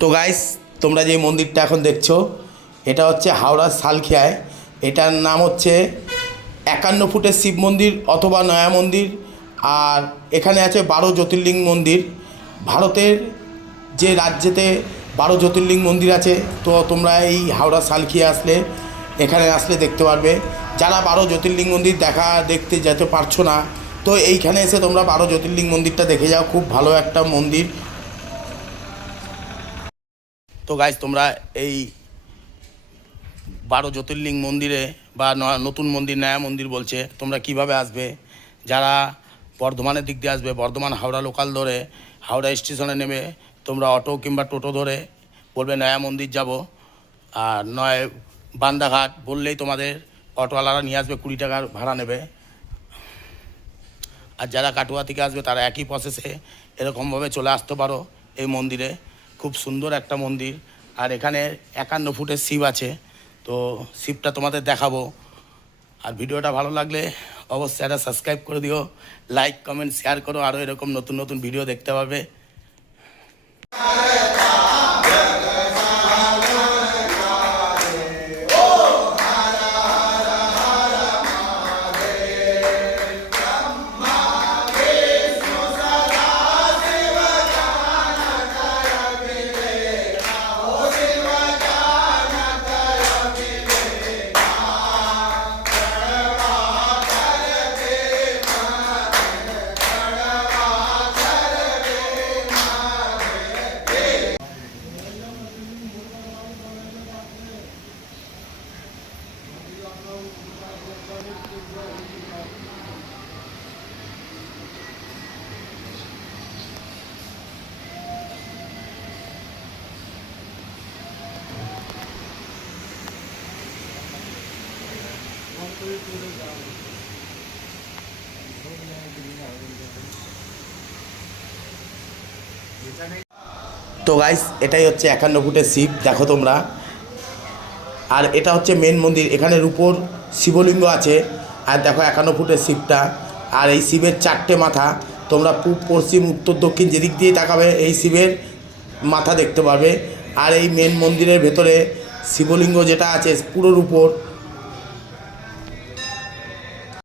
তো গাইস, তোমরা যে মন্দিরটা এখন দেখছো এটা হচ্ছে হাওড়ার সালখিয়ায়। এটার নাম হচ্ছে 51 ফুটের শিব মন্দির অথবা নয়া মন্দির। আর এখানে আছে 12 জ্যোতির্লিঙ্গ মন্দির। ভারতের যে রাজ্যেতে 12 জ্যোতির্লিঙ্গ মন্দির আছে, তো তোমরা এই হাওড়া সালখিয়া আসলে এখানে আসলে দেখতে পারবে। যারা 12 জ্যোতির্লিঙ্গ মন্দির দেখতে যেতে পারছো না, তো এইখানে এসে তোমরা 12 জ্যোতির্লিঙ্গ মন্দিরটা দেখে যাও। খুব ভালো একটা মন্দির। তো গাইজ, তোমরা এই 12 জ্যোতির্লিঙ্গ মন্দিরে বা নতুন মন্দির নয়া মন্দির বলছে, তোমরা কিভাবে আসবে? যারা বর্ধমানের দিক দিয়ে আসবে, বর্ধমান হাওড়া লোকাল ধরে হাওড়া স্টেশনে নেমে তোমরা অটো কিংবা টোটো ধরে বলবে নয়া মন্দির যাব, আর নয় বান্দাঘাট বললেই তোমাদের অটোওয়ালারা নিয়ে আসবে, 20 টাকার ভাড়া নেবে। আর যারা কাটুয়া থেকে আসবে তারা একই প্রসেসে এরকমভাবে চলে আসতে পারো এই মন্দিরে। খুব সুন্দর একটা মন্দির। আর এখানে 51 ফুটের শিব আছে, তো শিবটা তোমাদের দেখাবো। আর ভিডিওটা ভালো লাগলে অবশ্যই একটা সাবস্ক্রাইব করে দিও, লাইক কমেন্ট শেয়ার করো, আরও এরকম নতুন নতুন ভিডিও দেখতে পাবে। তো গাইস, এটাই হচ্ছে 51 ফুটের শিব, দেখো তোমরা। আর এটা হচ্ছে মেন মন্দির। এখানের উপর শিবলিঙ্গ আছে। আর দেখো 51 ফুটের শিবটা। আর এই শিবের 4টে মাথা। তোমরা পূব পশ্চিম উত্তর দক্ষিণ যেদিক দিয়ে তাকাবে এই শিবের মাথা দেখতে পাবে। আর এই মেন মন্দিরের ভেতরে শিবলিঙ্গ যেটা আছে পুরোর উপর